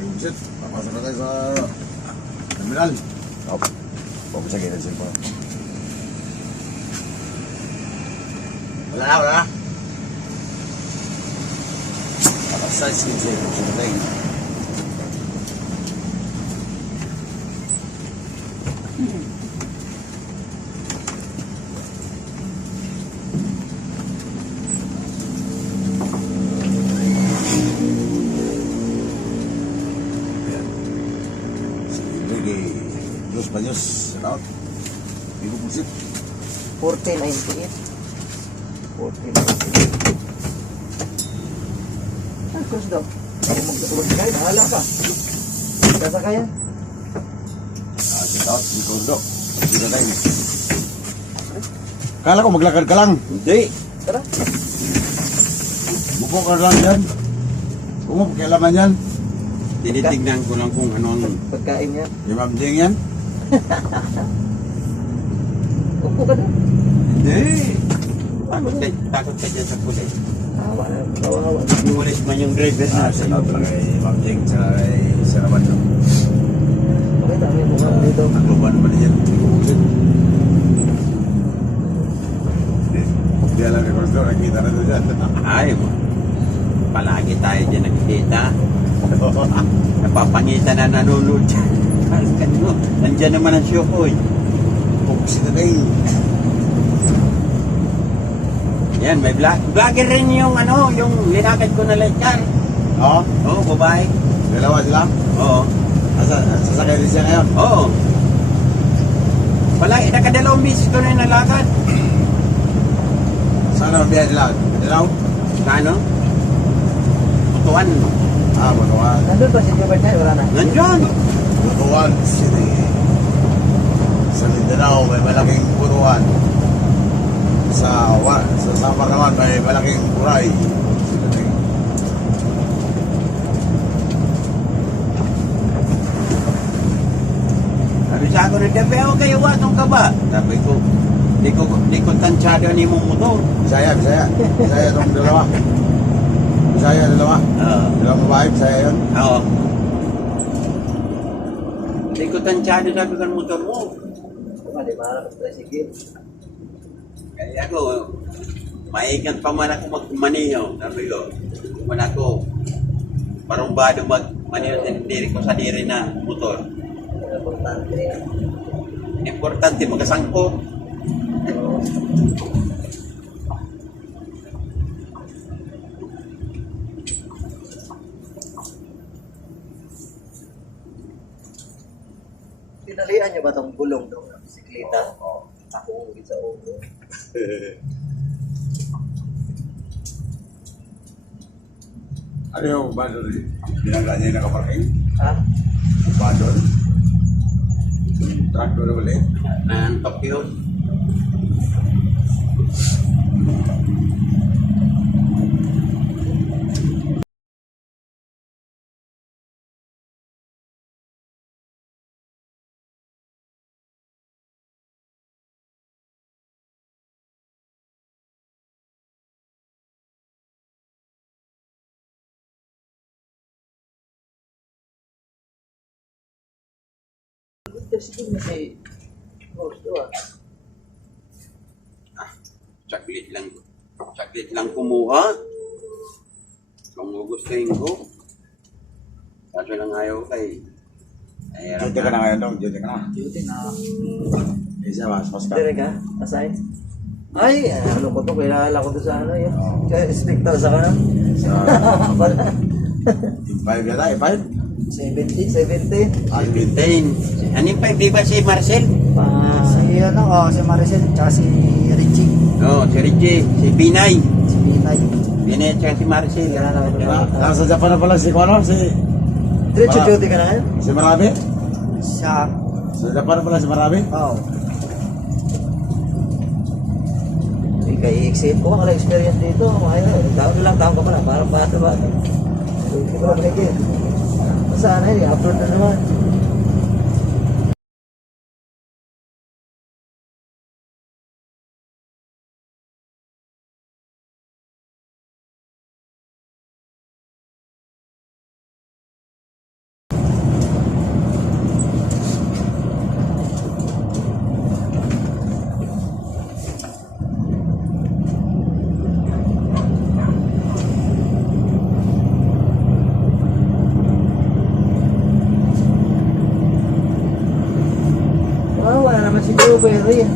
Yung shit, papasok na tayo sa terminal. Opo. Opo, sa gilid siya po. Wala na, wala na. Pakasay, siya na tayo. Dos Baños, shout. Ibu Pusit. 1498. 1498. Ah, terus daw. Ako mag-kaya, nahala ka. Kasa kaya? Shout, Ibu Dok. Sino tayo? Kala ko maglakad ka lang. Hindi. Tara. Buko ka lang yan. Kung mo pakialaman yan. Tinitignan ko lang kung ano ang Pagkain niya. Yung Ma'am Jing yan. Upo ka na. Hindi. takot ka dyan sa pulis. Hawa na. Hawa. Pulis man yung driver natin. Shout lang kay Ma'am Jing sa kay Saraman. Okay, dami mo nga dito. Nagluban naman yan. Ibu Pusit. Hindi lang kay Kosto, nakita na ito dyan. Ay, palagi tayo dyan nakikita. Napapangitan na nanonood dyan. Nandiyan naman ang Syokoy. Pusit na tayo. Yan, may vlogger rin yung ano, yung linakad ko na lechar. Oo. Oo, babae. Dalawa sila. Oo. Sasakay din siya ngayon. Oo. Palagi, nakadalawang bisis ko na yung nalakad. Saan ang biyahe nila? Dalaw? Ano? Tutuan. Butuan. Nandun ba si Gilbert niya? Wala na. Nandiyan. Butuan City. Sa Mindanao may malaking butuan. Sa Samar naman may malaking buray. Sabi sa ako rin, pero kayo watong ka ba? Sabi ko, di ko tansyado ni mong motor. Bisaya. Bisaya itong dalawa. Bisaya dalawa. Dalawang babae, Bisaya yun. Oo. Di ko tansyado sabi ko ng motor mo. Di ba? Sige. Kaya ako, maikan pa man ako magmaniho. Sabi ko, kung ako, parumbado magmaniho sa diri ko sa diri na motor. Importante. Importante, magasangko. Tinalian niyo ba itong gulong ng bisikleta? Oo. Ako sa ulo. Ano yung bando rin? Binangga niya yung nakaparking? Ha? Bando rin? Yung truck doon na bali? Nantok yun. Sige na si Rose doon. Saglit lang kumuha. Kung gugustuhin ko. Kaso lang ayaw kay. Duty ka na ngayon dong, duty ka na. Duty na. Isa mas ka. Dire ka? Assign? Ay, ano ko to? Kailangan ko to sa ano yun. Kaya inspector sa kanan. Sa Team 5 yata, 5? 70, 70. Alvintain. Ano yung 5? Di ba si Marcel? Si ano, si Maricel, tsaka si Richie. Oo, si Reggie. Si Binay. Si Pinay. Binay at si Marcel. Nasa Japan na pala si Kono, si Diretso duty ka na ngayon? si Marabi? Siya. Sa Japan na pala si Marabi? Oo. Kaya i-exit ko wala experience dito. Taon ka pa na, parang bata ba? Hindi ko na sana upload na naman. Sorry.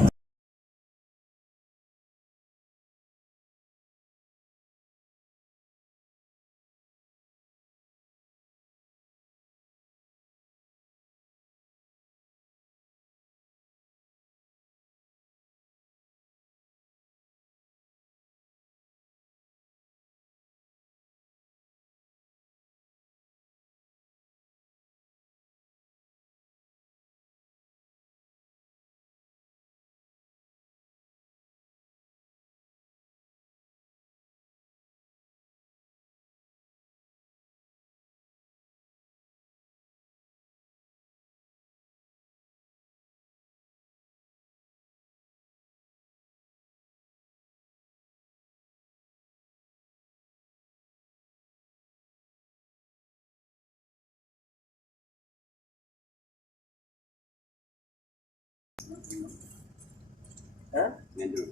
Ha? Ganun.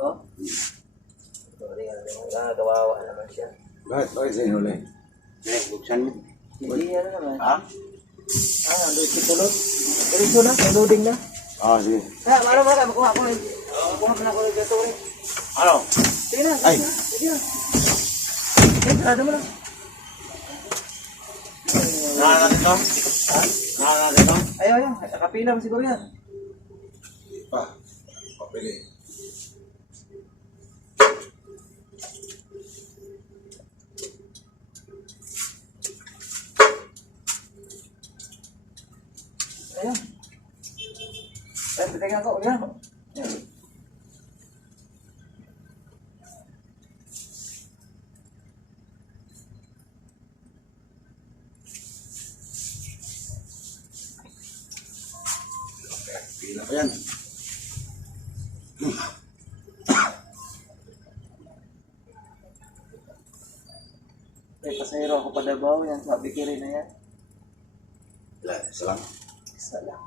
Oh? Sorry, kawawa naman siya. Bakit sa inuli? Buksan mo. Hindi, ano naman. Ha? Doon si Tulog. Diretso na, may loading na. Sige. Maro ka, makuha ko rin. Makuha ko na ko rin dito rin. Ano? Sige na, Ay. sige na. Sarado mo na. Nakakalit ito? Ha? Nakakalit ito? Ayaw, nakapila mo siguro yan. Papili. Ayaw. Tingnan ko, yan. Pila pa yan. May pasahero ako pa Davao, yan. Sabi ko rin na yan. Wala, isa lang. Isa lang.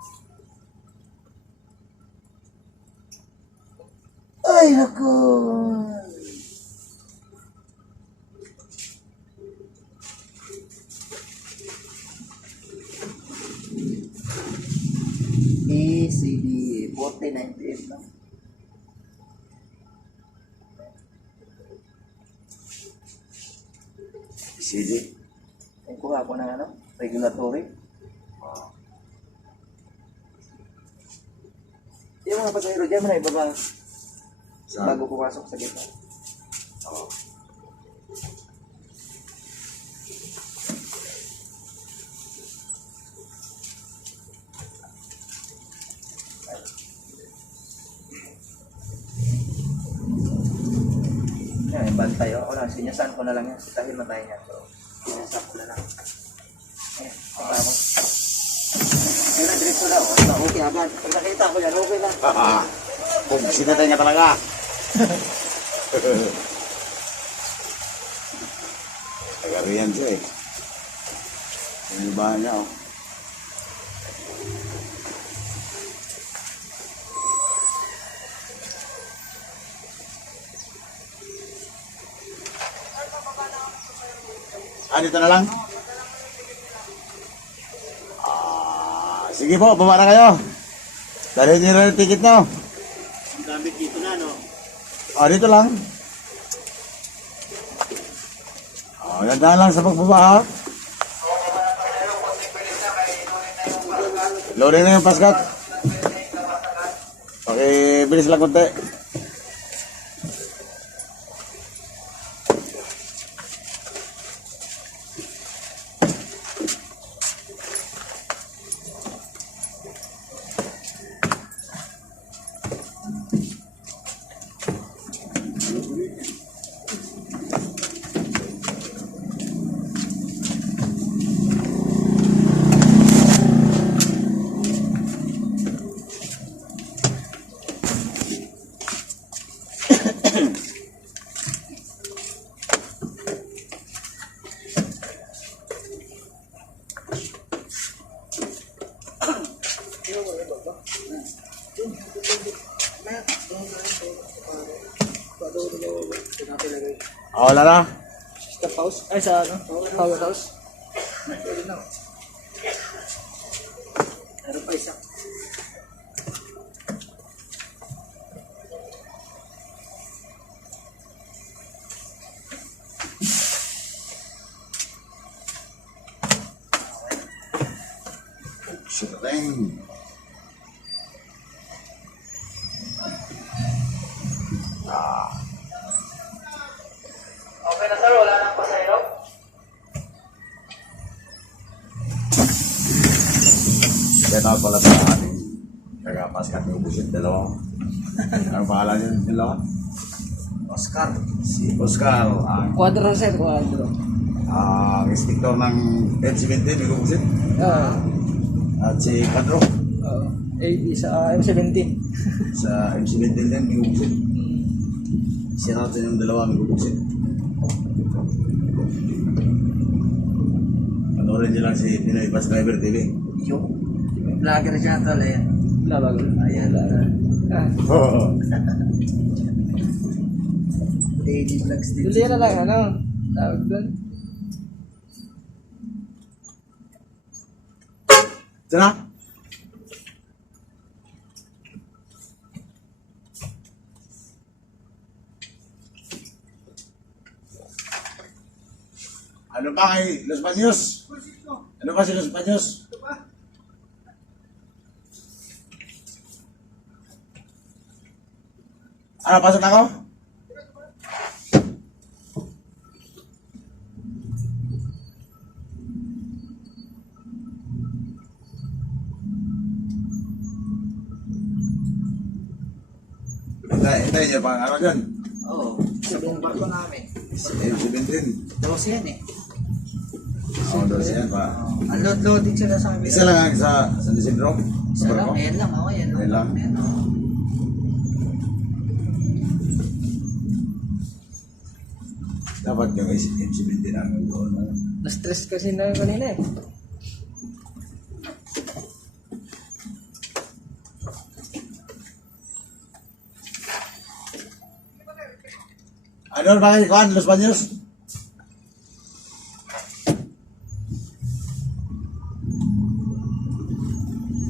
Ay, naku! ECD 4098 lang. CD. Ay, kuha ko ng ano, regulatory. Yung mga pasahero dyan, may ibaba Saan? bago pumasok sa gitna. Oo. Yan, bantay ako lang. Sinyasan ko na lang yan. Dahil matay niya. So, sinyasan ko na lang. Ayan, saka ako. Yun ang diretso na. Okay agad. Pag nakita ko yan, okay lang. Sinatay nga talaga. Tagariyan siya eh. Yung iba niya oh. Dito na lang? Sige po, baba na kayo. Dali nyo na yung ticket nyo. Ang gamit dito na, no? Dito lang. Ganda lang sa pagbaba ha. Loading na yung paskat. Okay, bilis lang konti. Wala na. Stop house? Ay, sa ano? Power house? Pwede na. Meron pa isa. Shooting. Okay na sir, wala nang pasahero. Kaya na pala sa ating kagapas kami ubusin dalawa. Ano pangalan yun dalawa? Oscar. Si Oscar, Quadro sir, quadro. ang inspektor ng N17, may ubusin. At si Pedro AD sa M17. sa M17 din, may ubusin. Siya natin yung dalawa, may ubusin. Panorin niyo lang si Pinoy Bus Driver TV. Yung vlogger dyan tol eh. Labag. Ayan. Daily vlogs din. Tuloy na lang, ano? Tawag doon. Sana? Ano ba kay Los Baños? Ano ba si Los Baños? Ano, pasok na ako? Hintayin niyo pa ano dyan? Oo. Sa buong barko namin. M17. 12 yan eh. Oo, doon siya pa. Ang load-loading sila sa amin. Isa lang ang sa San Isidro? Isa Sa lang, barko? ayan lang. Oo, ayan Ayan lang. Ayan, oo. Dapat yung M17 ang doon. Na-stress kasi na kanina eh. Ano ba kayo, Juan? Los Baños?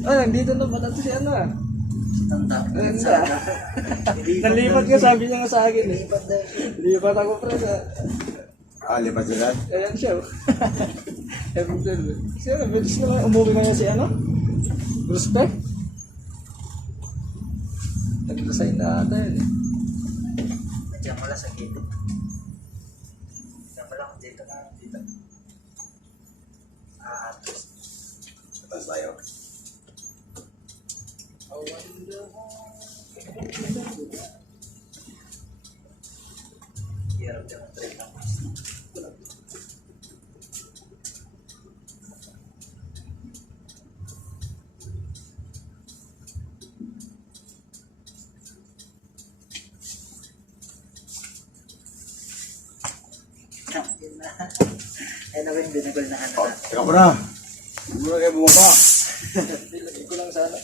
Nandito na pala to si ano ah. Tanda. Ayun na. Nalipat ka, sabi niya nga sa akin eh. Lipat daw siya. Lipat ako pre sa... Lipat sila. Ayan siya. Siya, bilis naman. Umuwi ngayon si ano? Respect? Nag-resign na ata yun eh. Diyan mo lang sa gilid. Diyan mo lang. Dito na. Dito. Tapos tayo. Hirap dyan ang trip na. Ay na ba yung binagol na ano Oh, na? teka mo na. Hindi mo na kayo bumaba. Ilagay ko lang sana.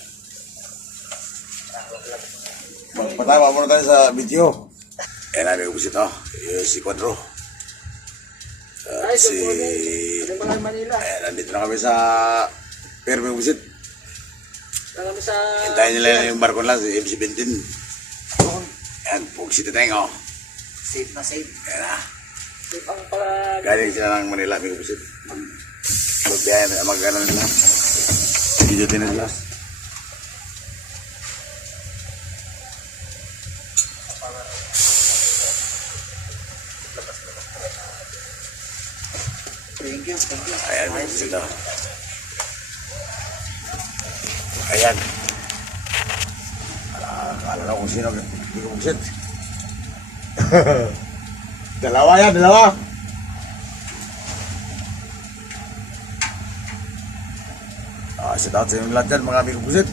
Magpatawa muna tayo sa video. Ayan namin ubusin ito. Si Quadro. Ay, Si... Ano ba lang Manila? Ayan, nandito na kami sa Perme ubusin. Kami sa... Hintayin nila yung barko lang, si M17. Ayan, pugsit tayo. Safe na safe. Ayan na. Ang pala... Galing sila ng Manila, may ubusin. Magbiyahe na, mag-ano nila. Video din nila. Thank you. Thank you. Ayan, may ubusin na. Ayan. Akala na kung sino may ubusin. Dalawa yan, dalawa. Si dati yung lahat dyan, mga aming ubusin.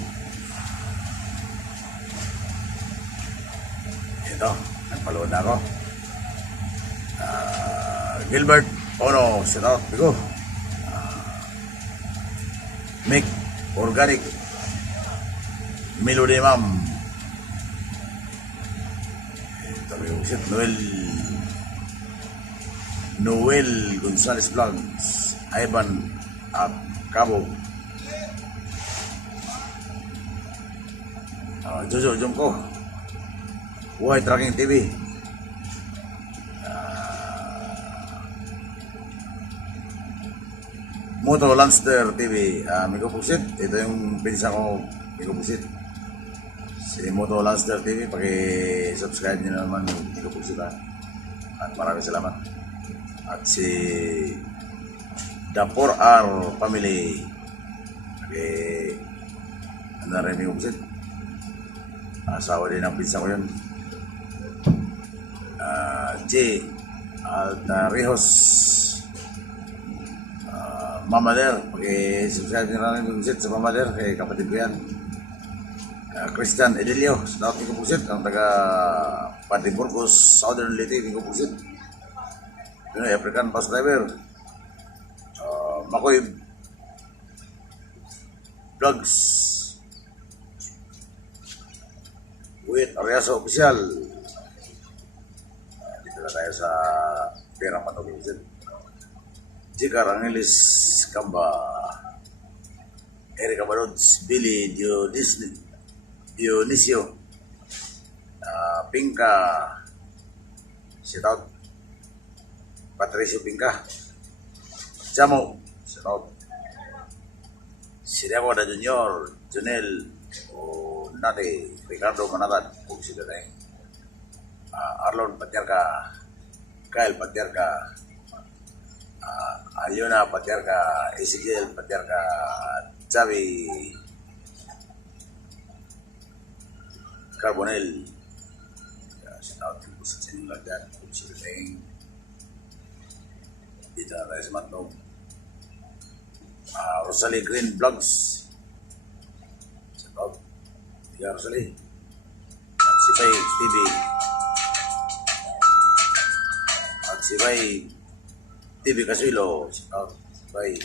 Ito, nagpalood na ako. Gilbert Ono, si dati ko. Mick Organic. Melody Ma'am. Ito may ubusin. Noel Gonzalez Vlogs. Ivan Cabo. Jojo Jongko. Buhay Tracking TV. Moto Lancer TV, Miko Pusit. Ito yung pinsa ko, Miko Pusit. Si Moto Lancer TV, paki-subscribe nyo naman yung Miko Pusit ha. At maraming salamat. At si The 4R Family, ano rin Miko Pusit. Asawa din ang pinsa ko yun. J. Altarejos, Mama Der, paki-subscribe nyo na rin yung Pusit sa Mama Der, kay kapatid ko yan. Christian Edilio, sa Miko Pusit, ang taga Pati Burgos, Southern Leyte, Miko Pusit. Yun ay African bus driver. Makoy Vlogs, Wait Ariaso Official. Dito na tayo sa Perang Patuloy. Jika Rangelis Kamba, Erika Barods, Billy Dionisio, Pinka, shout out, Patricio Pinka, Jamo, shout out, Siriaco da Junior, Junel, Nate, Ricardo Manatad, kung sila na Arlon Patriarca, Kyle Patriarca, Ayuna Patriarca, Ezekiel Patriarca, Xavi Carbonel, shout out po sa inyo lang dyan, kung sila na dito na tayo sa Matnog. Rosalie Green Vlogs, shout out, yeah, Rosalie. At si Bay TV, at si Bay TV Casuelo, shout out, Bay.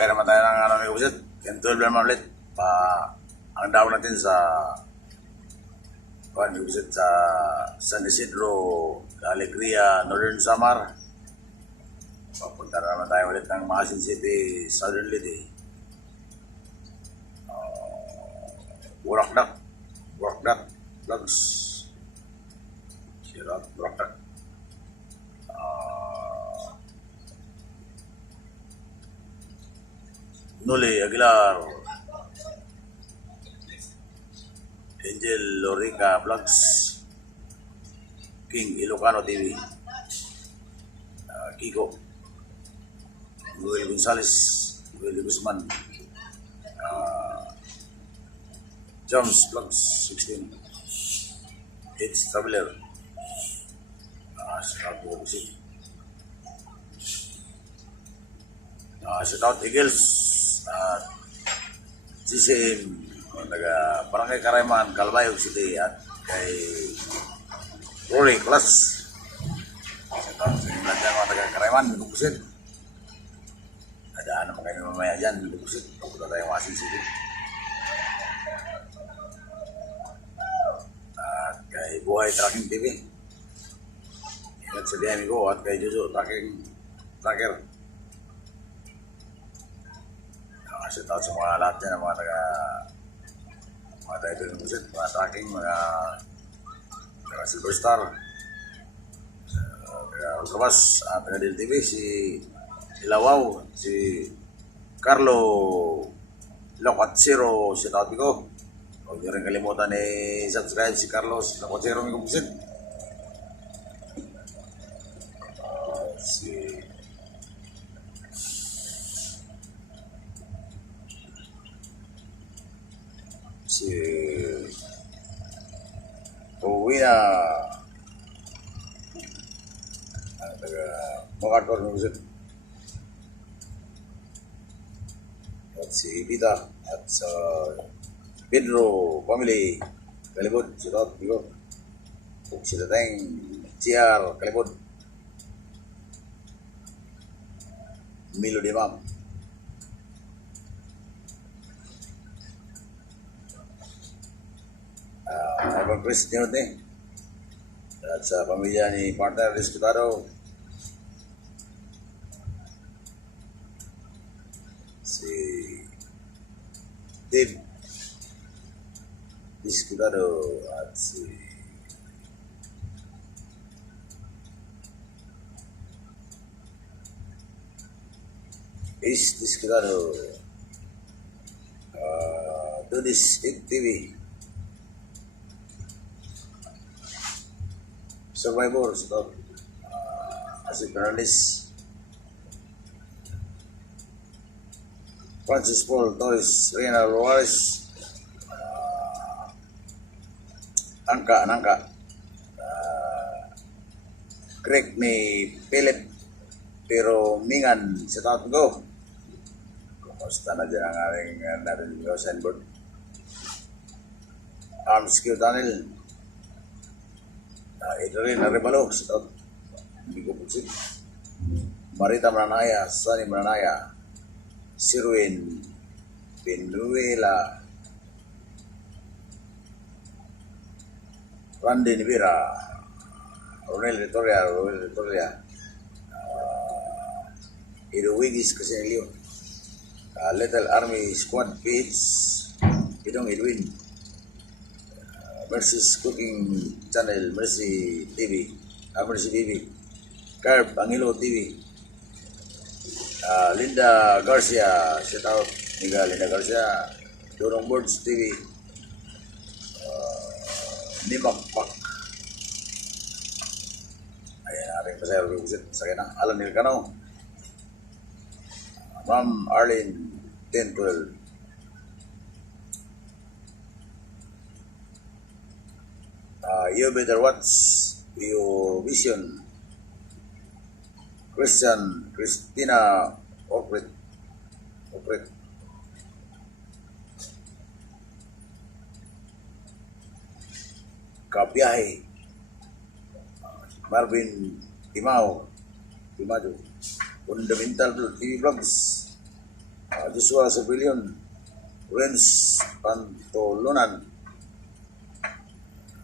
Kaya naman tayo ng may kusit. Yung 12 naman ulit. Ang daw natin sa kusit sa San Isidro, Alegria, Northern Samar. Papunta na naman tayo ulit ng Masin City, Southern Leyte. Burakdak Vlogs. Shout out Burakdak. Noli Aguilar, Angel Lorica Vlogs, King Ilocano TV, Kiko, Noel Gonzales, Noel Guzman, Jones Vlogs 16, It's Traveler, shout out Busit, shout out Eagles, at CCM, naga Barangay Karayman, Calbayog City, at kay Rory Class. Sa inyo lang dyan mga taga Karayman, Lubusit. Nadaan naman kayo mamaya dyan, Lubusit. Pagpunta tayo Masin City. At kay Buhay Tracking TV. Ingat sa DM ko, at kay Jojo Tracker. Shout out sa mga lahat dyan, mga taga ng Busit, mga tracking, mga Silver Star, taga Ultrabas, taga Del TV, si Ilawaw, si Carlo Locatzero, shout out ko. Huwag nyo rin kalimutan subscribe si Carlos Locatzero, Miko Busit. Si Uwina, taga Makartor ng Busit, at si Pita, at sa Pedro Family Kalibod, shout out ko. Kung sila tayong CR Kalibod, Milo de Mam, Abang Chris Nyote, at sa pamilya ni partner Rescutado, si Dave Discutado at si Ace Discutado, Dudis TV, Survivor, stop, Asik Bernales, Francis Paul Torres, Reina Roales, Nangka, Greg ni Philip, pero Mingan sa taot ko. Kumusta na dyan ang ating natin yung signboard. Arms Q Tunnel. Ito rin, Arevalo sa taot. Hindi ko pagsit. Marita Mananaya, Sunny Mananaya, Sirwin Pinuela, Randy Nivira, Ronel Retoria, Ido Wigis Casinelio, Little Army Squad PH, Idong Edwin, Mercy's Cooking Channel, Mercy TV, Mercy TV, Carb Angelo TV, Linda Garcia, shout out, Linda Garcia, Durong Birds TV, Nimakpak. Ayan, ating pasayar ko visit sa kanya. Alan Nilcano, Ma'am Arlene 1012, You Better Watch Your Vision, Christina Opret, Kapiyahe, Marvin Timado, Fundamental TV Vlogs, Joshua Civilian, Renz Pantolonan,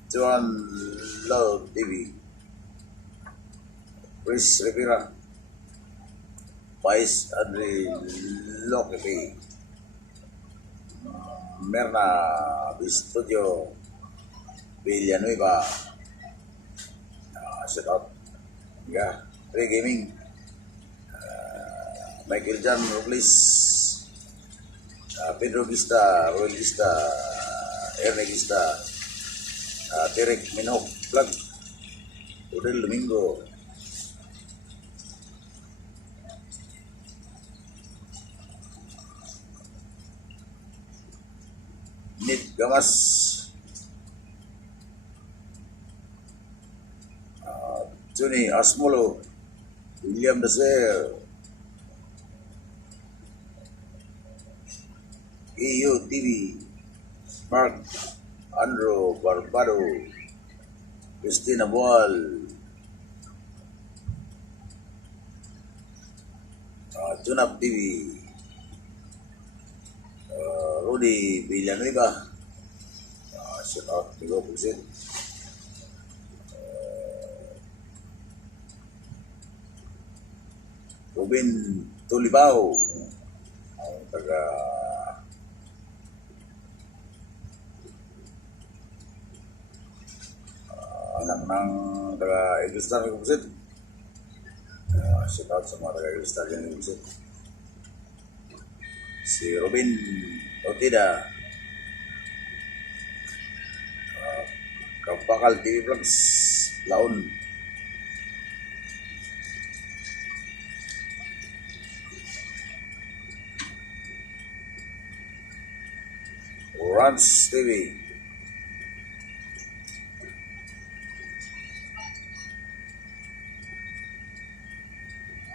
Joan Love TV, Chris Rivera, Pais Adri Lokepe, Merna Studio Villanueva, shout out, Ray Gaming, Michael Jan Robles, Pedro Gista, Roel Gista, Erne Gista, Terek Minok Vlog, Odel Domingo, Nit Gamas, Johnny Asmolo, William Daser, EU TV, Mark Andrew Barbado, Christina Boal, Junap TV, Rudy Villanueva, shout out, Bigo Pusit, Ruben Tulibao, ang taga anak ng taga Eagle Star ng Kubusit. Shout out sa mga taga Eagle Star ng Kubusit. Si Robin Ortida, Kapakal TV Vlogs, Laon, Rans TV,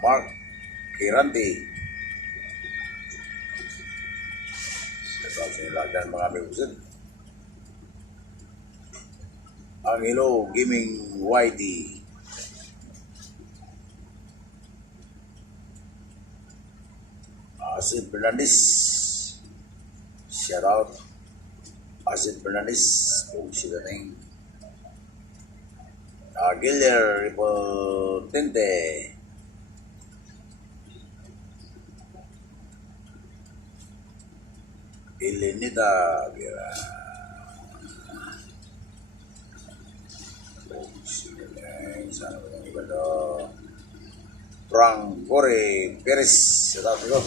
Mark Kiranti, dan mga amigos, Angelo Gaming YT, Asid Fernandez, shout out Asid Fernandez, kung sila rin, Gilder Repotente, Elenita Vera. Sana ba yung iba to? Frank Corey Perez. Sa tawag ko.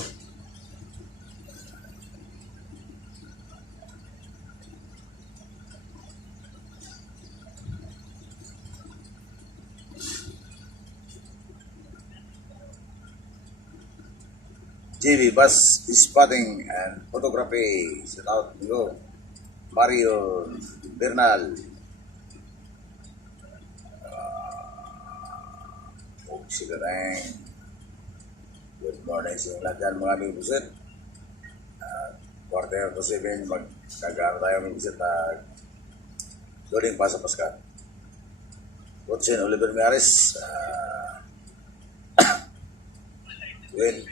JB Bus Spotting and Photography. Sa tawag ko. Mario Bernal. Sila tayong good morning sa lahat dyan mga aming busit. Quarter to 7, magkagano tayo aming busit na loading pa sa Pascal. Rodsen Oliver Miares, Gwen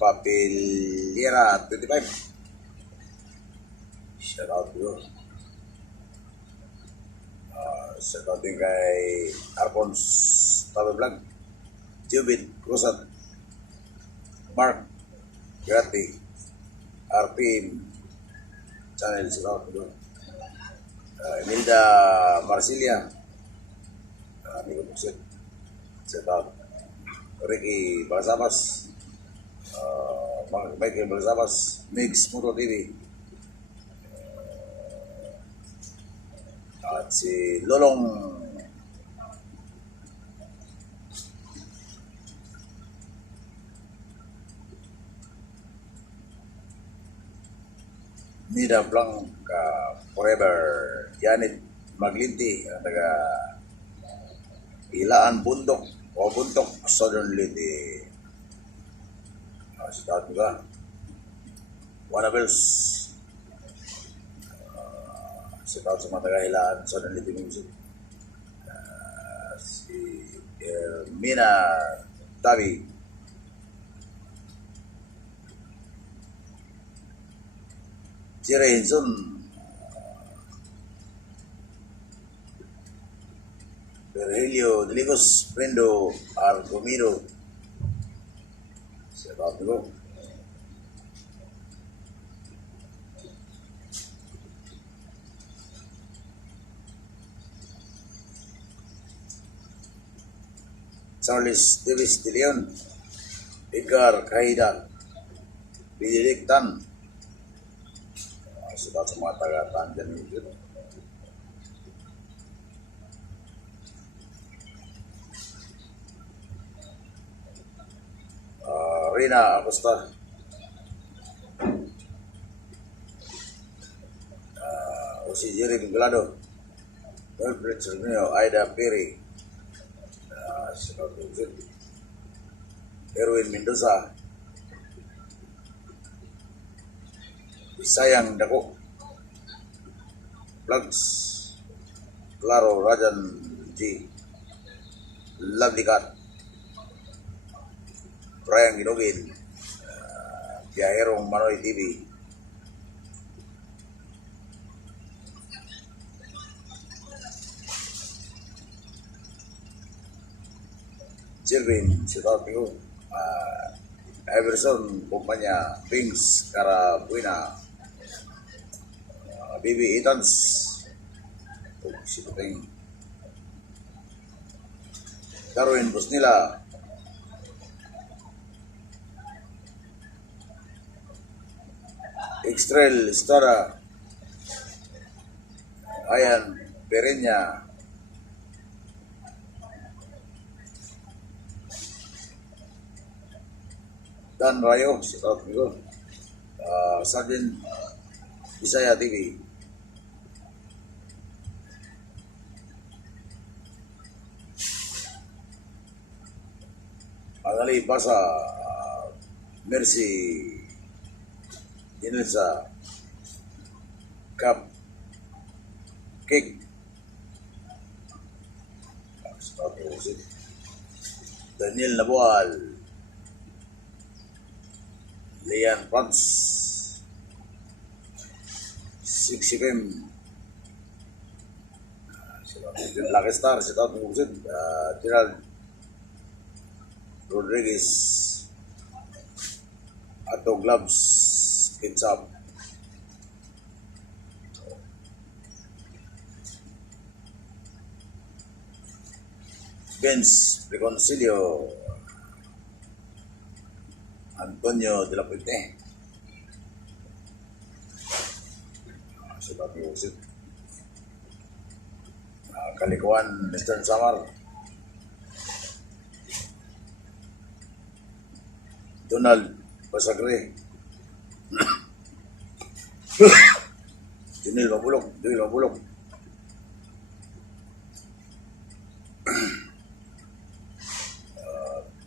Papiliera 25. Shout out to you. Shout out din kay Arpons Tabe Vlog, Jubin Cruzat, Mark Gatti, RPM channel sa doon. Imelda Marsilia, amigo Buksit, shout out. Ricky Balasabas, Michael Balasabas, Mix Moto TV, at si Lolong Nida Blanca Forever, Yanit Maglinti, ang taga Ilaan Bundok o Bundok Southern Leyte. Si Tato ka Wanabels, si Tato sa mga taga Ilaan Southern Leyte Music. Si Mina Tabi, Jerry Henson, Virgilio Deligos, Prendo Argomiro, sa tawag ko. Charles Davis de Leon, Edgar Caida, Benedict Tan, sa mga taga-Tandan dito. Rina Acosta, o si Jerry Vinculado, Wilfred Sergio, Aida Perry, Erwin Mendoza, Sayang Dako, Vlogs, Claro Rajan G, Lovely Cat, Brian Ginogin, Biaherong Manoy TV, Jervin, si Tatigo, Everson, Kumpanya, Pings, Karabuena, Bibi Itans, si Puting, Darwin Busnila, Extrel Stora, Ayan Perenya, Dan Rayo, si Tatigo, Sergeant Bisaya TV, Magali Basa, Mercy Inelsa, Cup Cake, Daniel Nabual, Lian Pans, 6 Lucky Star, si Tato Musid, Gerald Rodriguez, Ato Gloves Skin shop. Vince Reconcilio. Antonio de la Puente. Sa Babi Usit. Kalikuan, Mr. Samar. Donald Basagre. Junil Mabulok.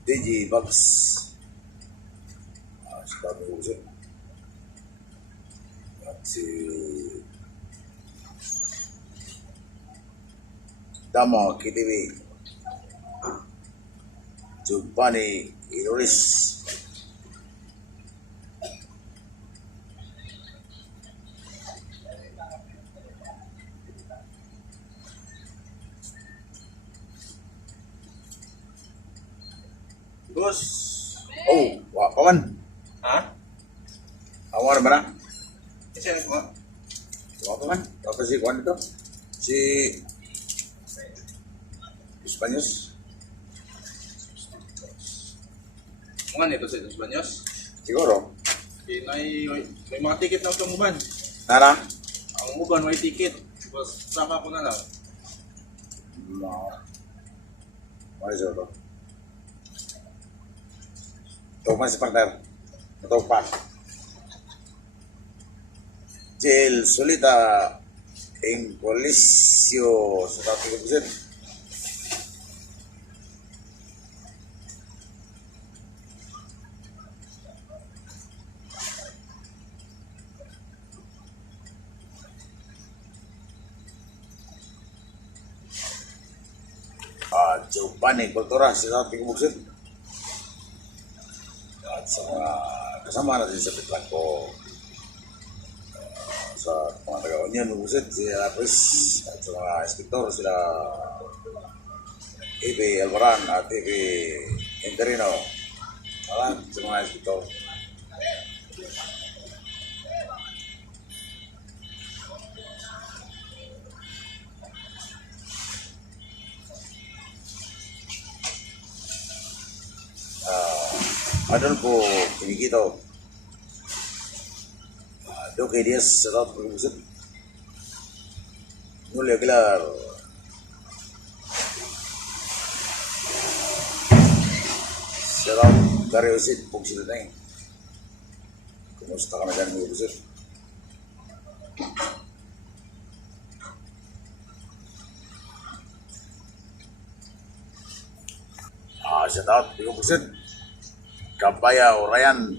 DJ Babs. Sa Babi Usit. At si Damo KTV. Giovanni Irolis. Boss. Oh, wah, paman. Ha? Awar ba na? Kasi ano mo? Wah, paman. Apa si Juan itu? Si Espanyos. Kuman ito sa Banyos. Siguro. May mga ticket na sa Muban. Nara? Ang Muban may ticket. Bas, saka ko na lang. No. What is it? Ito pa si partner. Ito pa. Jel Solita en Colisio sa Tati Kabusin. Giovanni Cultura sa Tati Kabusin. At sa mga kasama natin sa pitlang ko sa mga taga-Union Ubusit, si Lapis at sa mga inspektor sila A.P. Alvaran at A.P. Interino. Salamat sa mga inspektor. Adolfo Piniquito. Duque Diaz sa South Provincial. Julio Aguilar. Sa Dario Sid, Pugsil na yun. Kumusta ka na dyan, Pugsil? Shout out, Pugsil. Kabaya Orayan.